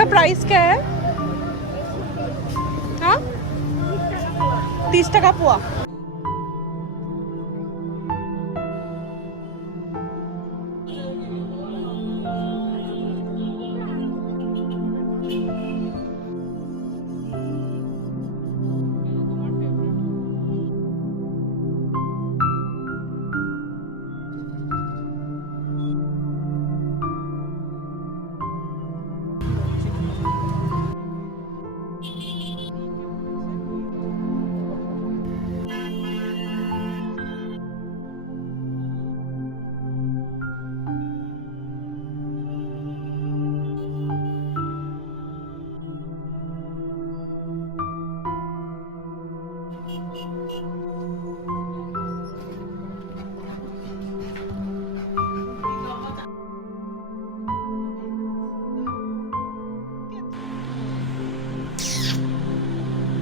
इसका प्राइस क्या है? हाँ 30 टका पुआ.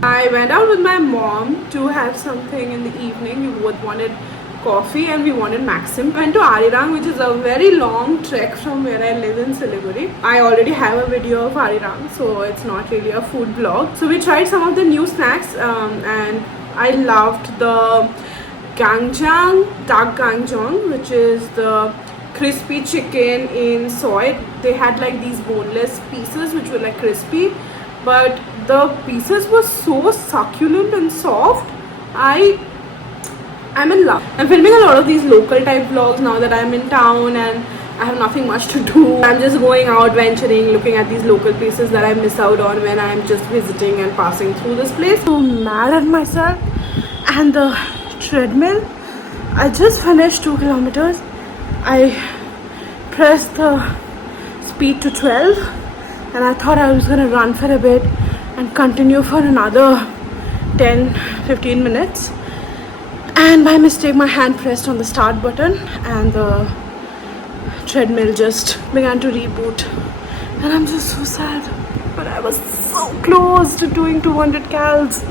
I went out with my mom to have something in the evening. We both wanted coffee and we wanted Maxim. Went to Arirang, which is a very long trek from where I live in Siliguri. I already have a video of Arirang, so it's not really a food vlog. So we tried some of the new snacks and I loved the dak gangjang, which is the crispy chicken in soy. They had like these boneless pieces which were like crispy, but the pieces were so succulent and soft. I'm in love. I'm filming a lot of these local type vlogs now that I'm in town and I have nothing much to do. I'm just going out, venturing, looking at these local places that I miss out on when I'm just visiting and passing through this place. So mad at myself. And the treadmill, I just finished 2 kilometers. I pressed the speed to 12 and I thought I was gonna run for a bit and continue for another 10-15 minutes, and by mistake my hand pressed on the start button and the treadmill just began to reboot, and I'm just so sad, but I was so close to doing 200 cals.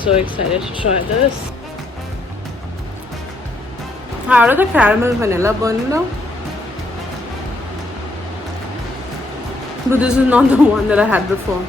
so excited to try this. How does the caramel vanilla bun now? But this is not the one that I had before.